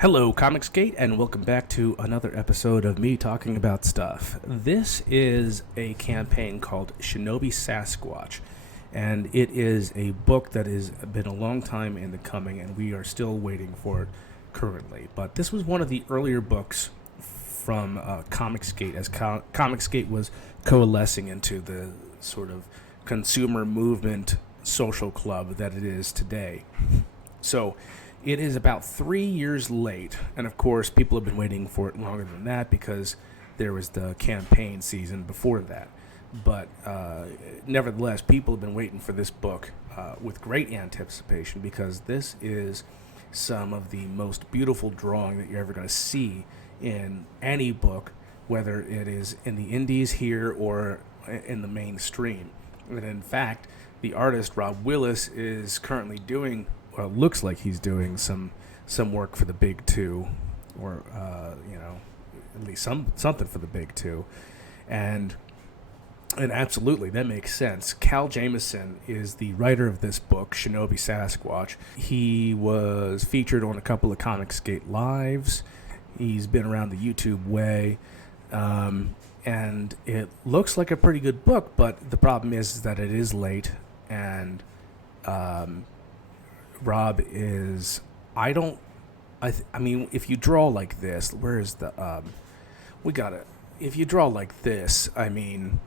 Hello, ComicsGate, and welcome back to another episode of me talking about stuff. This is a campaign called Shinobi Sasquatch, and it is a book that has been a long time in the coming, and we are still waiting for it currently. But this was one of the earlier books from ComicsGate, as ComicsGate was coalescing into the sort of consumer movement social club that it is today. So it is about 3 years late, and of course people have been waiting for it longer than that because there was the campaign season before that. But nevertheless, people have been waiting for this book with great anticipation because this is some of the most beautiful drawing that you're ever going to see in any book, whether it is in the indies here or in the mainstream. And in fact, the artist Rob Willis is currently doing, well, looks like he's doing some work for the big two, or at least something for the big two, and absolutely that makes sense. Cal Jameson is the writer of this book, Shinobi Sasquatch. He was featured on a couple of ComicsGate lives. He's been around the YouTube way, and it looks like a pretty good book. But the problem is that it is late, and Rob is, I mean, if you draw like this, where is the, if you draw like this, I mean,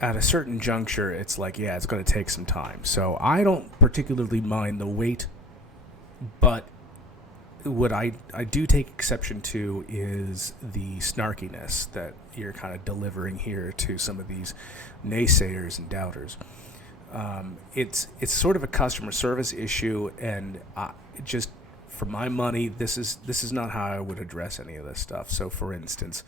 at a certain juncture, it's like, yeah, it's going to take some time. So I don't particularly mind the wait, but what I do take exception to is the snarkiness that you're kind of delivering here to some of these naysayers and doubters. It's sort of a customer service issue, and just for my money, this is not how I would address any of this stuff. So, for instance,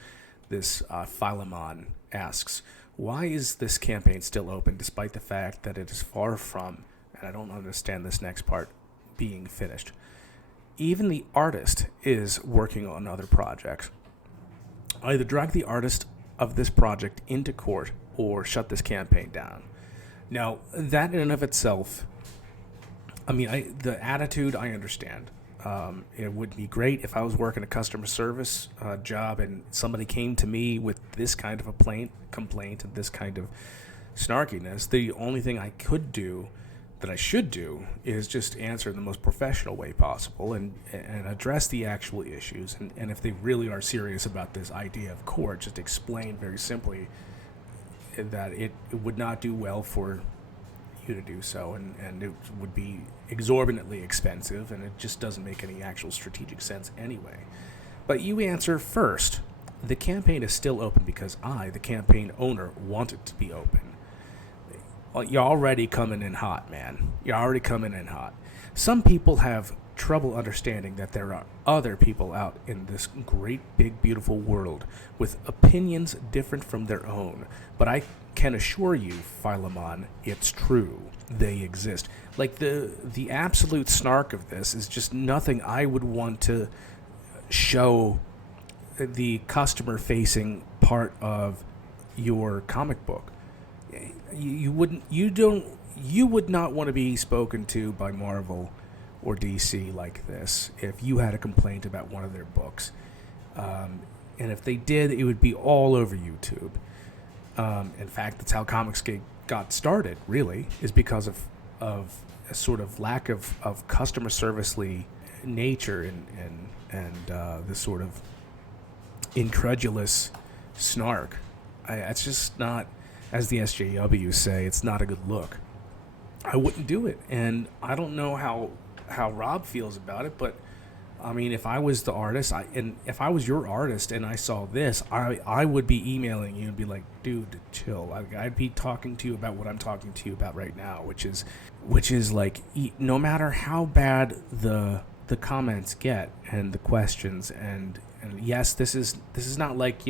this Philemon asks, why is this campaign still open despite the fact that it is far from, and I don't understand this next part, being finished? Even the artist is working on other projects. Either drag the artist of this project into court or shut this campaign down. Now, that in and of itself, I mean, the attitude, I understand. It would be great if I was working a customer service job and somebody came to me with this kind of a complaint and this kind of snarkiness. The only thing I could do, that I should do, is just answer in the most professional way possible and address the actual issues. And if they really are serious about this idea of court, just explain very simply that it would not do well for you to do so, and it would be exorbitantly expensive, and it just doesn't make any actual strategic sense anyway. But you answer first. The campaign is still open because I, the campaign owner, want it to be open. You're already coming in hot, man. You're already coming in hot. Some people have trouble understanding that there are other people out in this great, big, beautiful world with opinions different from their own. But I can assure you, Philemon, it's true. They exist. Like, the absolute snark of this is just nothing I would want to show the customer-facing part of your comic book. You would not want to be spoken to by Marvel or DC like this if you had a complaint about one of their books. And if they did, it would be all over YouTube. In fact, that's how ComicsGate got started, really, is because of a sort of lack of customer service-ly nature and this sort of incredulous snark. It's just not, as the SJWs say, it's not a good look. I wouldn't do it, and I don't know how Rob feels about it, but I mean, if I was the artist, if I was your artist and I saw this, I would be emailing you and be like, dude, chill. I'd be talking to you about what I'm talking to you about right now, which is like, no matter how bad the comments get and the questions, and yes, this is not like,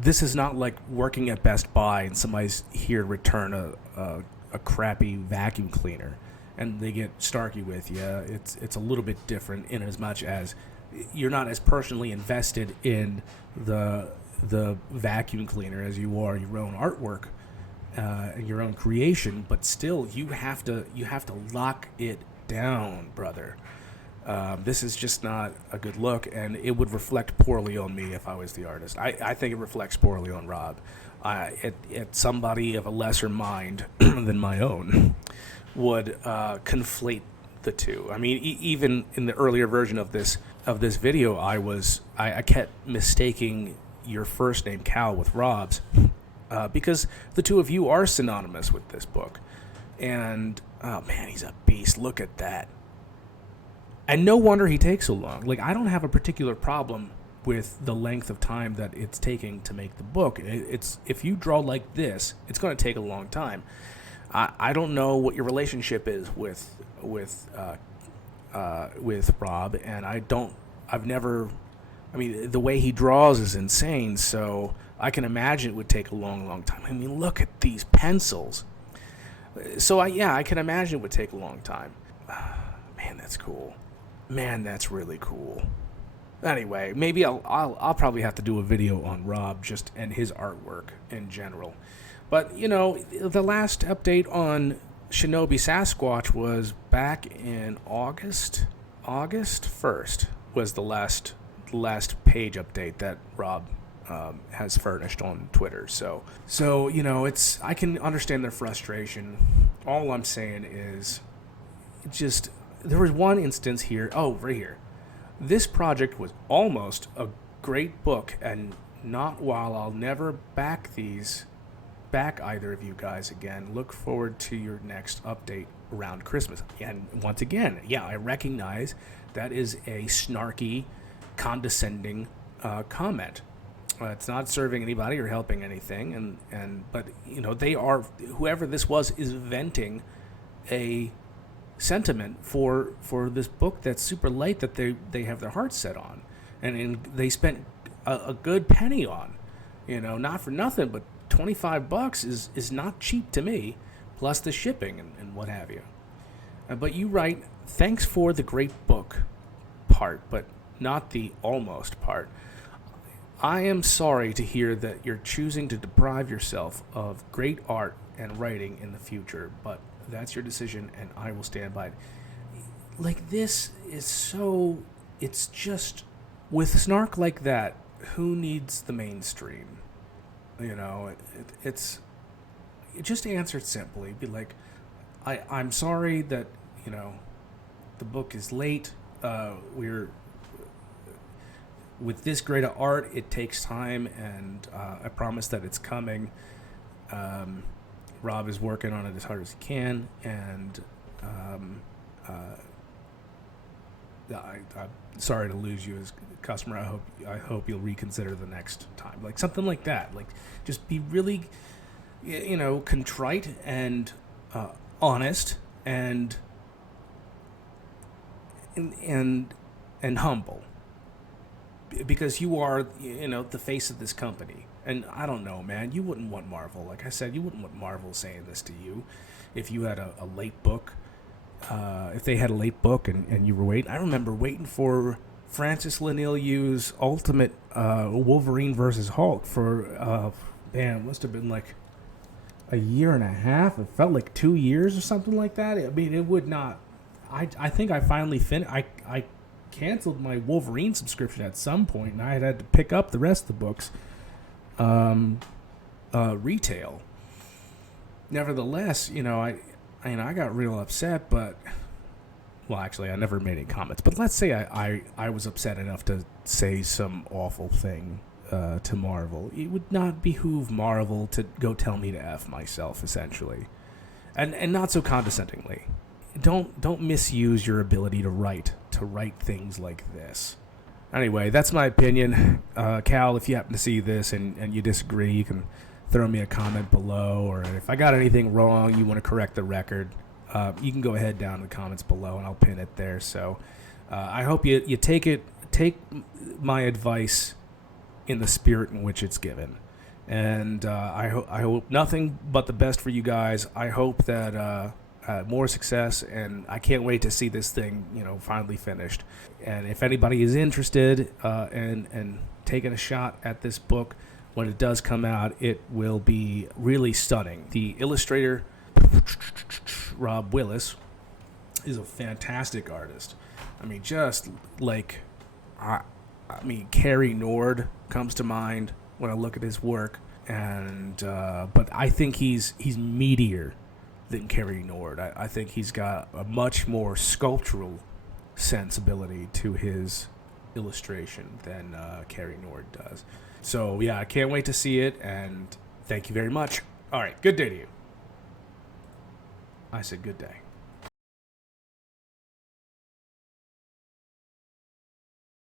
this is not like working at Best Buy and somebody's here to return a crappy vacuum cleaner and they get snarky with you. It's a little bit different in as much as you're not as personally invested in the vacuum cleaner as you are your own artwork and your own creation, but still you have to lock it down, brother. This is just not a good look, and it would reflect poorly on me if I was the artist. I think it reflects poorly on Rob. It's somebody of a lesser mind than my own would conflate the two. I mean, even in the earlier version of this video, I kept mistaking your first name, Cal, with Rob's, because the two of you are synonymous with this book. And, oh man, he's a beast. Look at that. And no wonder he takes so long. Like, I don't have a particular problem with the length of time that it's taking to make the book. It's if you draw like this, it's going to take a long time. I don't know what your relationship is with Rob, and I've never. I mean, the way he draws is insane. So I can imagine it would take a long time. I mean, look at these pencils. So I can imagine it would take a long time. Man, that's cool. Man, that's really cool. Anyway, maybe I'll probably have to do a video on Rob just and his artwork in general. But, you know, the last update on Shinobi Sasquatch was back in August. August 1st was the last page update that Rob has furnished on Twitter. So you know, I can understand their frustration. All I'm saying is just there was one instance here. Oh, right here. This project was almost a great book, and not while I'll never back either of you guys again. Look forward to your next update around Christmas. And once again, yeah, I recognize that is a snarky, condescending comment. It's not serving anybody or helping anything, but you know, whoever this was is venting a sentiment for this book that's super late that they have their hearts set on, and they spent a good penny on, you know, not for nothing, but $25 is not cheap to me, plus the shipping and what have you. But you write, thanks for the great book part, but not the almost part. I am sorry to hear that you're choosing to deprive yourself of great art and writing in the future, but that's your decision, and I will stand by it. Like, this is so... It's just... With snark like that, who needs the mainstream? You know, it just answer it simply. Be like, I'm sorry that, you know, the book is late. With this great of art, it takes time, and I promise that it's coming. Rob is working on it as hard as he can, and I'm sorry to lose you as a customer. I hope you'll reconsider the next time. Like something like that. Like just be really, you know, contrite and honest and humble, because you are, you know, the face of this company. And I don't know, man, you wouldn't want Marvel. Like I said, you wouldn't want Marvel saying this to you if you had a late book. If they had a late book and you were waiting. I remember waiting for Francis Lanier-Yu's Ultimate Wolverine versus Hulk for, it must have been like a year and a half. It felt like 2 years or something like that. I mean, it would not... I think I finally finished... I canceled my Wolverine subscription at some point, and I had to pick up the rest of the books retail. Nevertheless, you know, I got real upset, but... Well, actually, I never made any comments. But let's say I was upset enough to say some awful thing to Marvel. It would not behoove Marvel to go tell me to F myself, essentially. And not so condescendingly. Don't misuse your ability to write things like this. Anyway, that's my opinion. Cal, if you happen to see this and you disagree, you can throw me a comment below, or if I got anything wrong, you want to correct the record, you can go ahead down in the comments below, and I'll pin it there. So I hope you take my advice in the spirit in which it's given. And I hope nothing but the best for you guys. I hope that more success, and I can't wait to see this thing, you know, finally finished. And if anybody is interested in taking a shot at this book, when it does come out, it will be really stunning. The illustrator, Rob Willis, is a fantastic artist. I mean, just like, I mean, Carrie Nord comes to mind when I look at his work, and but I think he's meatier than Carrie Nord. I think he's got a much more sculptural sensibility to his illustration than Carrie Nord does. So yeah, I can't wait to see it, and thank you very much. All right, good day to you. I said good day.